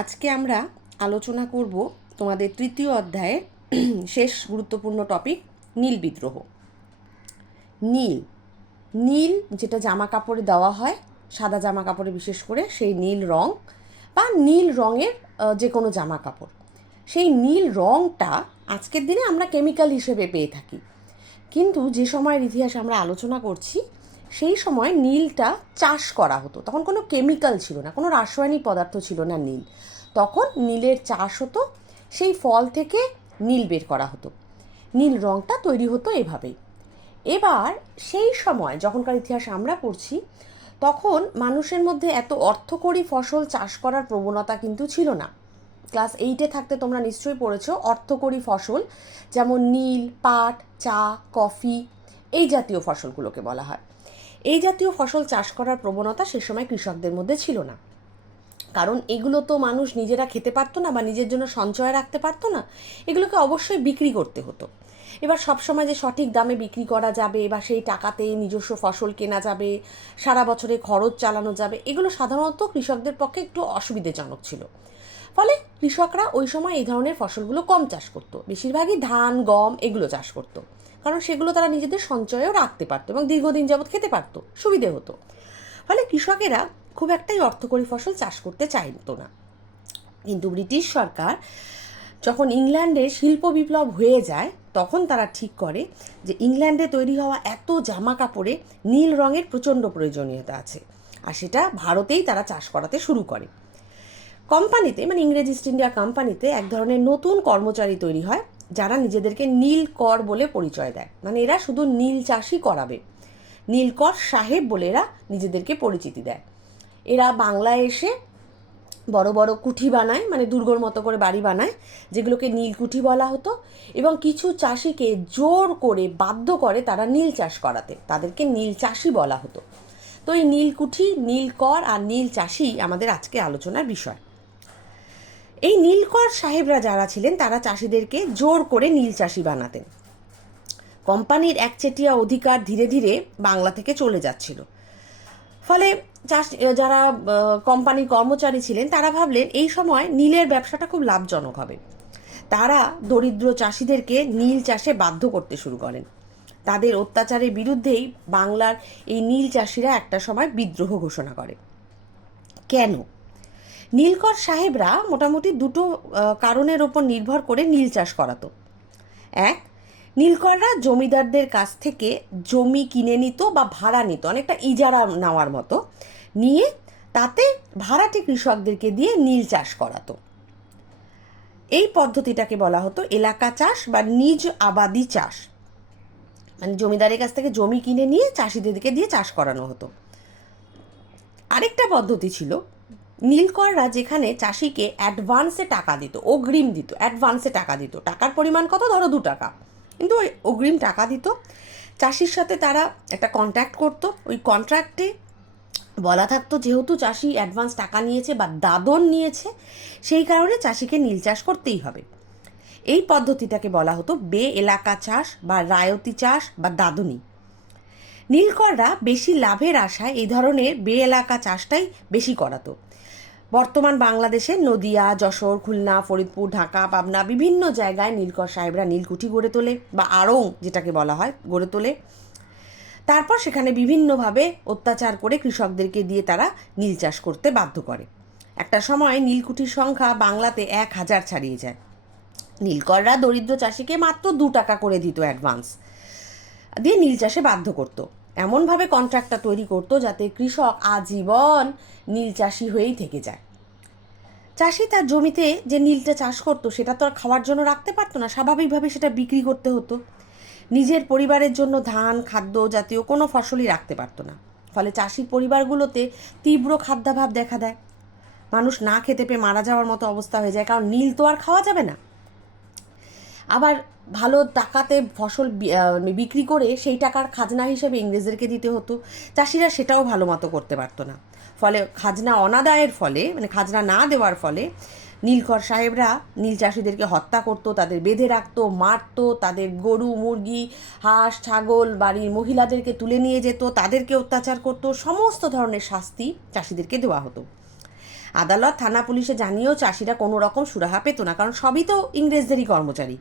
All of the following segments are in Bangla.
আজকে আমরা আলোচনা করব তোমাদের তৃতীয় অধ্যায়ের শেষ গুরুত্বপূর্ণ টপিক নীল বিদ্রোহ। নীল নীল যেটা জামা কাপড়ে দেওয়া হয়, সাদা জামা কাপড়ে বিশেষ করে, সেই নীল রং বা নীল রঙের যে কোনো জামা কাপড়, সেই নীল রংটা আজকের দিনে আমরা কেমিক্যাল হিসেবে পেয়ে থাকি। কিন্তু যে সময়ের ইতিহাস আমরা আলোচনা করছি, সেই সময় নীলটা চাষ করা হতো। তখন কোনো কেমিক্যাল ছিল না, কোনো রাসায়নিক পদার্থ ছিল না নীল। তখন নীলের চাষ হতো, সেই ফল থেকে নীল বের করা হতো, নীল রঙটা তৈরি হতো এভাবেই। এবার সেই সময় যখনকার ইতিহাস আমরা পড়ছি, তখন মানুষের মধ্যে এত অর্থকরী ফসল চাষ করার প্রবণতা কিন্তু ছিল না। ক্লাস 8-এ থাকতে তোমরা নিশ্চয়ই পড়েছো অর্থকরী ফসল, যেমন নীল, পাট, চা, কফি, এই জাতীয় ফসলগুলোকে বলা হয়। এই জাতীয় ফসল চাষ করার প্রবণতা সে সময় কৃষকদের মধ্যে ছিল না, কারণ এগুলো তো মানুষ নিজেরা খেতে পারতো না বা নিজের জন্য সঞ্চয় রাখতে পারতো না, এগুলোকে অবশ্যই বিক্রি করতে হতো। এবার সবসময় যে সঠিক দামে বিক্রি করা যাবে বা সেই টাকাতে নিজস্ব ফসল কেনা যাবে, সারা বছরে খরচ চালানো যাবে, এগুলো সাধারণত কৃষকদের পক্ষে একটু অসুবিধাজনক ছিল। ফলে কৃষকরা ওই সময় এই ধরনের ফসলগুলো কম চাষ করতো, বেশিরভাগই ধান, গম এগুলো চাষ করতো, কারণ সেগুলো তারা নিজেদের সঞ্চয়েও রাখতে পারতো এবং দীর্ঘদিন যাবৎ খেতে পারতো, সুবিধে হতো। ফলে কৃষকেরা খুব একটাই অর্থকরী ফসল চাষ করতে চাইতো না। কিন্তু ব্রিটিশ সরকার যখন ইংল্যান্ডে শিল্প বিপ্লব হয়ে যায়, তখন তারা ঠিক করে যে ইংল্যান্ডে তৈরি হওয়া এত জামা কাপড়ে নীল রঙের প্রচণ্ড প্রয়োজনীয়তা আছে, আর সেটা ভারতেই তারা চাষ করাতে শুরু করে। কোম্পানিতে, মানে ইংরেজ ইস্ট ইন্ডিয়া কোম্পানিতে, এক ধরনের নতুন কর্মচারী তৈরি হয়, যারা নিজেদেরকে নীলকর বলে পরিচয় দেয়। মানে এরা শুধু নীল চাষই করাবে, নীলকর সাহেব বলে এরা নিজেদেরকে পরিচিতি দেয়। এরা বাংলায় এসে বড় বড় কুঠি বানায়, মানে দুর্গর মতো করে বাড়ি বানায়, যেগুলোকে নীলকুঠি বলা হতো, এবং কিছু চাষিকে জোর করে বাধ্য করে তারা নীল চাষ করাতে, তাদেরকে নীল চাষি বলা হতো। তো এই নীলকুঠি, নীলকর আর নীল চাষি আমাদের আজকে আলোচনার বিষয়। এই নীলকর সাহেবরা যারা ছিলেন, তারা চাষিদেরকে জোর করে নীল চাষি বানাতেন। কোম্পানির একচেটিয়া অধিকার ধীরে ধীরে বাংলা থেকে চলে যাচ্ছিল। ফলে যারা কোম্পানির কর্মচারী ছিলেন, তারা ভাবলেন এই সময় নীলের ব্যবসাটা খুব লাভজনক হবে। তারা দরিদ্র চাষিদেরকে নীল চাষে বাধ্য করতে শুরু করেন। তাদের অত্যাচারের বিরুদ্ধেই বাংলার এই নীল চাষিরা একটা সময় বিদ্রোহ ঘোষণা করে। কেন? নীলকর সাহেবরা মোটামুটি দুটো কারণের ওপর নির্ভর করে নীল চাষ করাতো। এক, নীলকররা জমিদারদের কাছ থেকে জমি কিনে নিত বা ভাড়া নিত, অনেকটা ইজারা নেওয়ার মতো নিয়ে, তাতে ভাড়াটে কৃষকদেরকে দিয়ে নীল চাষ করাতো। এই পদ্ধতিটাকে বলা হতো এলাকা চাষ বা নিজ আবাদি চাষ। মানে জমিদারের কাছ থেকে জমি কিনে নিয়ে চাষিদেরকে দিয়ে চাষ করানো হতো। আরেকটা পদ্ধতি ছিল, নীলকররা যেখানে চাষিকে অ্যাডভান্সে টাকা দিত, অগ্রিম দিত, অ্যাডভান্সে টাকা দিত, টাকার পরিমাণ কত, ধরো 2 টাকা, কিন্তু ওই অগ্রিম টাকা দিত। চাষির সাথে তারা একটা কন্ট্রাক্ট করতো, ওই কন্ট্রাক্টে বলা থাকতো যেহেতু চাষি অ্যাডভান্স টাকা নিয়েছে বা দাদন নিয়েছে, সেই কারণে চাষিকে নীল চাষ করতেই হবে। এই পদ্ধতিটাকে বলা হতো বে এলাকা চাষ বা রায়তি চাষ বা দাদনী। নীলকররা বেশি লাভের আশায় এই ধরনের বে এলাকা চাষটাই বেশি করাতো। বর্তমান বাংলাদেশে নদিয়া, যশোর, খুলনা, ফরিদপুর, ঢাকা, পাবনা, বিভিন্ন জায়গায় নীলকর সাহেবরা নীলকুঠি গড়ে তোলে বা আড়ং যেটাকে বলা হয় গড়ে তোলে। তারপর সেখানে বিভিন্নভাবে অত্যাচার করে কৃষকদেরকে দিয়ে তারা নীল চাষ করতে বাধ্য করে। একটা সময় নীলকুঠির সংখ্যা বাংলাতে 1000 ছাড়িয়ে যায়। নীলকররা দরিদ্র চাষিকে মাত্র 2 টাকা করে দিত অ্যাডভান্স দিয়ে নীল চাষে বাধ্য করতো। এমনভাবে কন্ট্রাক্টটা তৈরি করতো যাতে কৃষক আজীবন নীল চাষি হয়েই থেকে যায়। চাষি তার জমিতে যে নীলটা চাষ করতো সেটা তো আর খাওয়ার জন্য রাখতে পারতো না, স্বাভাবিকভাবে সেটা বিক্রি করতে হতো। নিজের পরিবারের জন্য ধান, খাদ্য জাতীয় কোনো ফসলই রাখতে পারতো না। ফলে চাষি পরিবারগুলোতে তীব্র খাদ্যাভাব দেখা দেয়, মানুষ না খেতে পেয়ে মারা যাওয়ার মতো অবস্থা হয়ে যায়, কারণ নীল তো আর খাওয়া যাবে না। আবার ভালো টাকাতে ফসল বিক্রি করে সেই টাকার খাজনা হিসেবে ইংরেজদেরকে দিতে হতো, চাষিরা সেটাও ভালো মতো করতে পারতো না। ফলে খাজনা অনাদায়ের ফলে, মানে খাজনা না দেওয়ার ফলে, নীলকর সাহেবরা নীল চাষিদেরকে হত্যা করতো, তাদের বেঁধে রাখতো, মারতো, তাদের গরু, মুরগি, হাঁস, ছাগল, বাড়ির মহিলাদেরকে তুলে নিয়ে যেত, তাদেরকে অত্যাচার করতো, সমস্ত ধরনের শাস্তি চাষিদেরকে দেওয়া হতো। আদালত, থানা, পুলিশে জানিয়েও চাষিরা কোনো রকম সুরাহা পেত না, কারণ সবই তো ইংরেজদেরই কর্মচারী।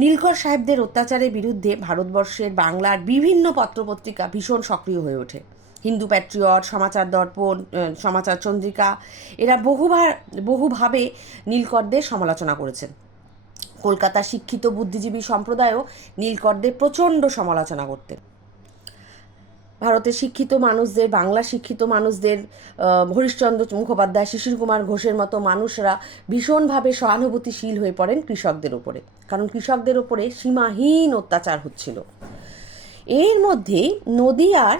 নীলকর সাহেবদের অত্যাচারের বিরুদ্ধে ভারতবর্ষের বাংলার বিভিন্ন পত্রপত্রিকা ভীষণ সক্রিয় হয়ে ওঠে। হিন্দু প্যাট্রিয়ট, সমাচার দর্পণ, সমাচার চন্দ্রিকা, এরা বহুভাবে নীলকরদের সমালোচনা করেছেন। কলকাতার শিক্ষিত বুদ্ধিজীবী সম্প্রদায়ও নীলকরদের প্রচণ্ড সমালোচনা করতেন। ভারতের শিক্ষিত মানুষদের, বাংলা শিক্ষিত মানুষদের, হরিশ্চন্দ্র মুখোপাধ্যায়, শিশির কুমার ঘোষের মতো মানুষরা ভীষণভাবে সহানুভূতিশীল হয়ে পড়েন কৃষকদের ওপরে, কারণ কৃষকদের ওপরে সীমাহীন অত্যাচার হচ্ছিল। এর মধ্যেই নদিয়ার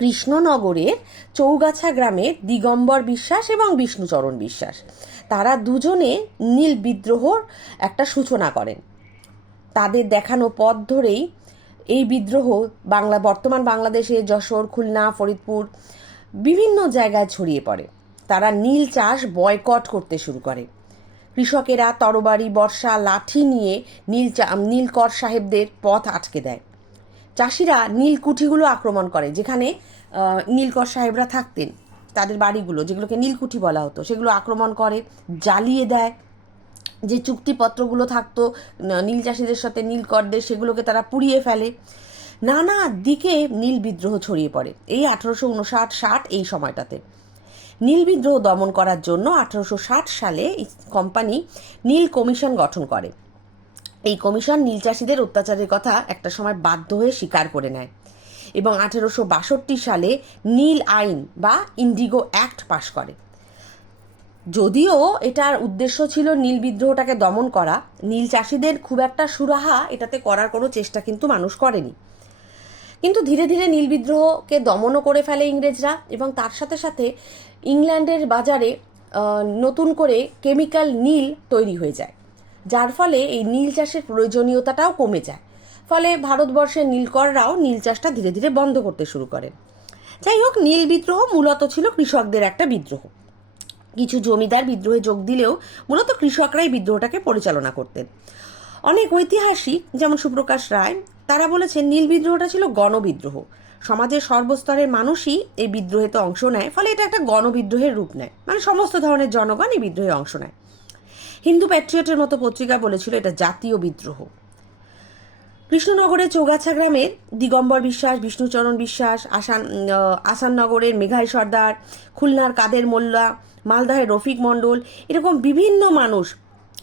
কৃষ্ণনগরের চৌগাছা গ্রামের দিগম্বর বিশ্বাস এবং বিষ্ণুচরণ বিশ্বাস, তারা দুজনে নীল বিদ্রোহর একটা সূচনা করেন। তাদের দেখানো পথ ধরেই এই বিদ্রোহ বর্তমান বাংলাদেশে যশোর, খুলনা, ফরিদপুর বিভিন্ন জায়গায় ছড়িয়ে পড়ে। তারা নীল চাষ বয়কট করতে শুরু করে। কৃষকেরা তরবারি, বর্ষা, লাঠি নিয়ে নীলকর সাহেবদের পথ আটকে দেয়। চাষিরা নীলকুঠিগুলো আক্রমণ করে, যেখানে নীলকর সাহেবরা থাকতেন, তাদের বাড়িগুলো, যেগুলোকে নীলকুঠি বলা হতো, সেগুলো আক্রমণ করে, জ্বালিয়ে দেয়। যে চুক্তিপত্রগুলো থাকতো নীল চাষিদের সাথে নীলকরদের, সেগুলোকে তারা পুড়িয়ে ফেলে। নানা দিকে নীল বিদ্রোহ ছড়িয়ে পড়ে এই 1859-60 এই সময়টাতে। নীল বিদ্রোহ দমন করার জন্য 1860 সালে কোম্পানি নীল কমিশন গঠন করে। এই কমিশন নীল চাষিদের অত্যাচারের কথা একটা সময় বাধ্য হয়ে স্বীকার করে নেয় এবং 1862 সালে নীল আইন বা ইন্ডিগো অ্যাক্ট পাশ করে। যদিও এটার উদ্দেশ্য ছিল নীল বিদ্রোহটাকে দমন করা, নীল চাষিদের খুব একটা সুরাহা এটাতে করার কোনো চেষ্টা কিন্তু মানুষ করেনি। কিন্তু ধীরে ধীরে নীল বিদ্রোহকে দমনও করে ফেলে ইংরেজরা, এবং তার সাথে সাথে ইংল্যান্ডের বাজারে নতুন করে কেমিক্যাল নীল তৈরি হয়ে যায়, যার ফলে এই নীল চাষের প্রয়োজনীয়তাটাও কমে যায়। ফলে ভারতবর্ষের নীলকররাও নীল চাষটা ধীরে ধীরে বন্ধ করতে শুরু করেন। যাই হোক, নীল বিদ্রোহ মূলত ছিল কৃষকদের একটা বিদ্রোহ। কিছু জমিদার বিদ্রোহে যোগ দিলেও মূলত কৃষকরাই বিদ্রোহটাকে পরিচালনা করতেন। অনেক ঐতিহাসিক, যেমন সুপ্রকাশ রায়, তারা বলেছেন নীল বিদ্রোহটা ছিল গণবিদ্রোহ। সমাজের সর্বস্তরের মানুষই এই বিদ্রোহেতে অংশ নেয়, ফলে এটা একটা গণবিদ্রোহের রূপ নেয়, মানে সমস্ত ধরনের জনগণ এই বিদ্রোহে অংশ নেয়। হিন্দু প্যাট্রিয়টের মতো পত্রিকা বলেছিল এটা জাতীয় বিদ্রোহ। কৃষ্ণনগরের চৌগাছা গ্রামের দিগম্বর বিশ্বাস, বিষ্ণুচরণ বিশ্বাস, আসাননগরের মেঘাই সর্দার, খুলনার কাদের মোল্লা, মালদহের রফিক মণ্ডল, এরকম বিভিন্ন মানুষ,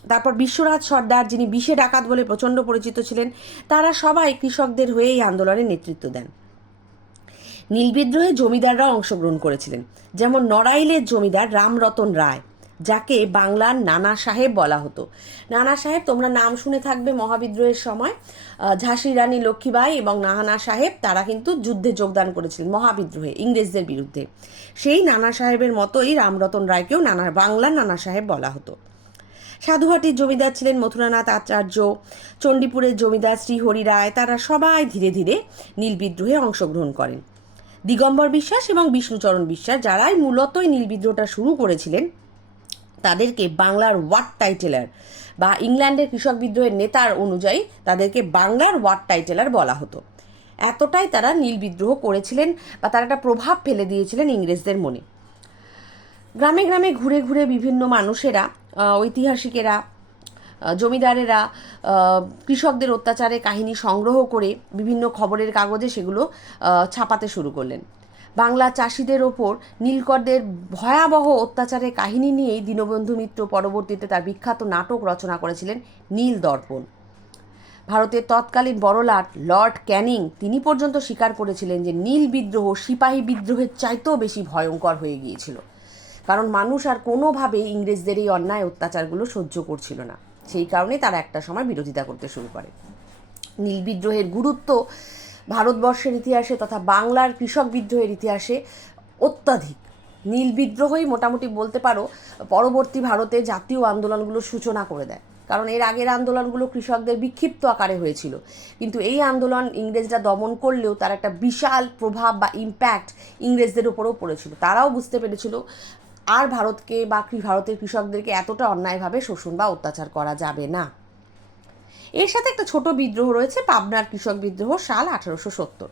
তারপর বিশ্বরাজ সর্দার, যিনি বিশে ডাকাত বলে প্রচণ্ড পরিচিত ছিলেন, তারা সবাই কৃষকদের হয়ে এই আন্দোলনের নেতৃত্ব দেন। নীল বিদ্রোহে জমিদাররাও অংশগ্রহণ করেছিলেন, যেমন নড়াইলের জমিদার রামরতন রায়, যাকে বাংলার নানা সাহেব বলা হতো। নানা সাহেব তোমরা নাম শুনে থাকবে মহাবিদ্রোহের সময়। ঝাঁসির রানী লক্ষ্মীবাই এবং নানা সাহেব, তারা কিন্তু যুদ্ধে যোগদান করেছিলেন মহাবিদ্রোহে ইংরেজদের বিরুদ্ধে। সেই নানা সাহেবের মতোই রামরতন রায়কেও বাংলার নানা সাহেব বলা হতো। সাধুহাটির জমিদার ছিলেন মথুরানাথ আচার্য, চণ্ডীপুরের জমিদার শ্রীহরি রায়, তারা সবাই ধীরে ধীরে নীল বিদ্রোহে অংশগ্রহণ করেন। দিগম্বর বিশ্বাস এবং বিষ্ণুচরণ বিশ্বাস, যারাই মূলতই নীল বিদ্রোহটা শুরু করেছিলেন, তাদেরকে বাংলার ওয়ার্ড টাইটেলার বা ইংল্যান্ডের কৃষক বিদ্রোহের নেতার অনুযায়ী তাদেরকে বাংলার ওয়ার্ড টাইটেলার বলা হতো। এতটাই তারা নীল বিদ্রোহ করেছিলেন বা তারা একটা প্রভাব ফেলে দিয়েছিলেন ইংরেজদের মনে। গ্রামে গ্রামে ঘুরে ঘুরে বিভিন্ন মানুষেরা, ঐতিহাসিকেরা, জমিদারেরা কৃষকদের অত্যাচারের কাহিনী সংগ্রহ করে বিভিন্ন খবরের কাগজে সেগুলো ছাপাতে শুরু করলেন। বাংলা চাষিদের ওপর নীলকরদের ভয়াবহ অত্যাচারের কাহিনী নিয়েই দীনবন্ধু মিত্র পরবর্তীতে তার বিখ্যাত নাটক রচনা করেছিলেন নীল দর্পণ। ভারতের তৎকালীন বড়লাট লর্ড ক্যানিং, তিনি পর্যন্ত স্বীকার করেছিলেন যে নীল বিদ্রোহ সিপাহী বিদ্রোহের চাইতেও বেশি ভয়ঙ্কর হয়ে গিয়েছিল, কারণ মানুষ আর কোনোভাবেই ইংরেজদের এই অন্যায় অত্যাচারগুলো সহ্য করছিল না। সেই কারণে তারা একটা সময় বিরোধিতা করতে শুরু করে। নীল বিদ্রোহের গুরুত্ব ভারতবর্ষের ইতিহাসে তথা বাংলার কৃষক বিদ্রোহের ইতিহাসে অত্যাধিক। নীল বিদ্রোহই মোটামুটি বলতে পারো পরবর্তী ভারতে জাতীয় আন্দোলনগুলোর সূচনা করে দেয়, কারণ এর আগের আন্দোলনগুলো কৃষকদের বিক্ষিপ্ত আকারে হয়েছিল, কিন্তু এই আন্দোলন ইংরেজরা দমন করলেও তার একটা বিশাল প্রভাব বা ইম্প্যাক্ট ইংরেজদের উপরেও পড়েছিল। তারাও বুঝতে পেরেছিল আর ভারতকে বা ভারতের কৃষকদেরকে এতটা অন্যায়ভাবে শোষণ বা অত্যাচার করা যাবে না। এর সাথে একটা ছোট বিদ্রোহ রয়েছে, পাবনার কৃষক বিদ্রোহ, সাল 1870।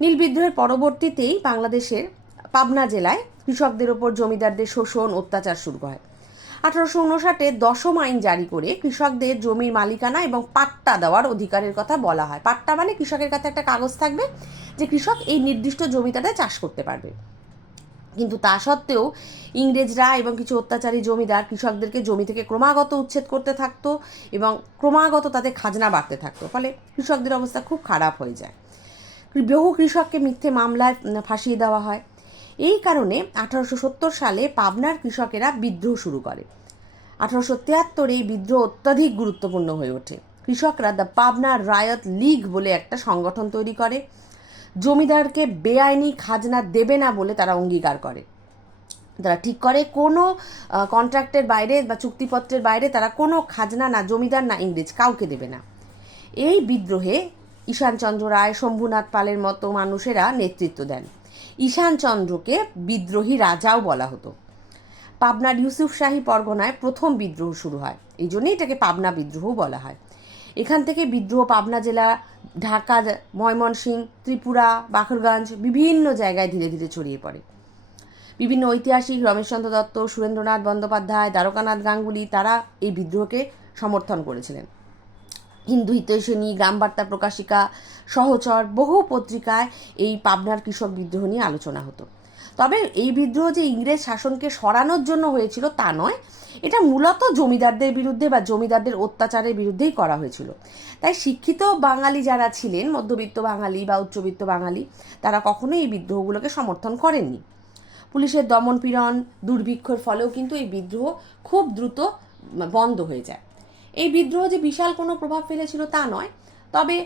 নীল বিদ্রোহের পরবর্তীতেই বাংলাদেশের পাবনা জেলায় কৃষকদের ওপর জমিদারদের শোষণ অত্যাচার শুরু হয়। 1859 দশম আইন জারি করে কৃষকদের জমির মালিকানা এবং পাট্টা দেওয়ার অধিকারের কথা বলা হয়। পাট্টা মানে কৃষকের কাছে একটা কাগজ থাকবে যে কৃষক এই নির্দিষ্ট জমিটাতে চাষ করতে পারবে। কিন্তু তা সত্ত্বেও ইংরেজরা এবং কিছু অত্যাচারী জমিদার কৃষকদেরকে জমি থেকে ক্রমাগত উচ্ছেদ করতে থাকতো এবং ক্রমাগত তাদের খাজনা বাড়তে থাকতো, ফলে কৃষকদের অবস্থা খুব খারাপ হয়ে যায়। বহু কৃষককে মিথ্যে মামলায় ফাঁসিয়ে দেওয়া হয়। এই কারণে 1870 সালে পাবনার কৃষকেরা বিদ্রোহ শুরু করে। 1873 এই বিদ্রোহ অত্যাধিক গুরুত্বপূর্ণ হয়ে ওঠে। কৃষকরা দ্য পাবনা রায়ত লীগ বলে একটা সংগঠন তৈরি করে। জমিদারকে বেআইনি খাজনা দেবে না বলে তারা অঙ্গীকার করে। তারা ঠিক করে কোনো কন্ট্রাক্টের বাইরে বা চুক্তিপত্রের বাইরে তারা কোনো খাজনা না জমিদার না ইংরেজ কাউকে দেবে না। এই বিদ্রোহে ঈশানচন্দ্র রায়, শম্ভুনাথ পালের মতো মানুষেরা নেতৃত্ব দেন। ঈশানচন্দ্রকে বিদ্রোহী রাজাও বলা হতো। পাবনার ইউসুফ শাহী পরগনায় প্রথম বিদ্রোহ শুরু হয়, এই জন্যই এটাকে পাবনা বিদ্রোহ বলা হয়। এখান থেকে বিদ্রোহ পাবনা জেলা, ঢাকা, ময়মনসিংহ, ত্রিপুরা, বাখরগঞ্জ বিভিন্ন জায়গায় ধীরে ধীরে ছড়িয়ে পড়ে। বিভিন্ন ঐতিহাসিক রমেশচন্দ্র দত্ত, সুরেন্দ্রনাথ বন্দ্যোপাধ্যায়, দ্বারকানাথ গাঙ্গুলি তারা এই বিদ্রোহকে সমর্থন করেছিলেন। হিন্দু হিতৈষিণী, গ্রামবার্তা প্রকাশিকা, সহচর বহু পত্রিকায় এই পাবনার কৃষক বিদ্রোহ নিয়ে আলোচনা হতো। তবে এই বিদ্রোহ যে ইংরেজ শাসনকে সরানোর জন্য হয়েছিল তা নয়, এটা মূলত জমিদারদের বিরুদ্ধে বা জমিদারদের অত্যাচারের বিরুদ্ধেই করা হয়েছিল। তাই শিক্ষিত বাঙালি যারা ছিলেন, মধ্যবিত্ত বাঙালি বা উচ্চবিত্ত বাঙালি, তারা কখনোই এই বিদ্রোহগুলোকে সমর্থন করেননি। পুলিশের দমনপীড়ন, দুর্ভিক্ষের ফলেও কিন্তু এই বিদ্রোহ খুব দ্রুত বন্ধ হয়ে যায়। এই বিদ্রোহ যে বিশাল কোনো প্রভাব ফেলেছিল তা নয়, তবে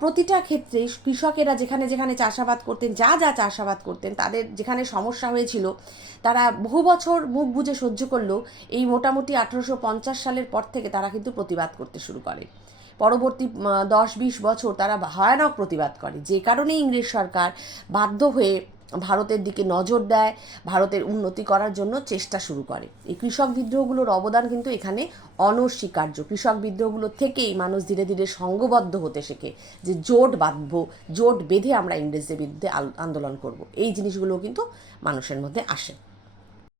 প্রতিটা ক্ষেত্রে কৃষকেরা যেখানে যেখানে চাষাবাদ করতেন, যা যা চাষাবাদ করতেন, তাদের যেখানে সমস্যা হয়েছিল তারা বহু বছর মুখ বুজে সহ্য করলেও এই মোটামুটি 1850 সালের পর থেকে তারা কিন্তু প্রতিবাদ করতে শুরু করে। পরবর্তী 10-20 বছর তারা ভয়ানক প্রতিবাদ করে, যে কারণে ইংরেজ সরকার বাধ্য হয়ে ভারতের দিকে নজর দেয়, ভারতের উন্নতি করার জন্য চেষ্টা শুরু করে। এই কৃষক বিদ্রোহগুলোর অবদান কিন্তু এখানে অনস্বীকার্য। কৃষক বিদ্রোহগুলো থেকেই মানুষ ধীরে ধীরে সংঘবদ্ধ হতে শেখে, যে জোট বাঁধবো, জোট বেঁধে আমরা ইংরেজদের বিরুদ্ধে আন্দোলন করব। এই জিনিসগুলো কিন্তু মানুষের মধ্যে আসে।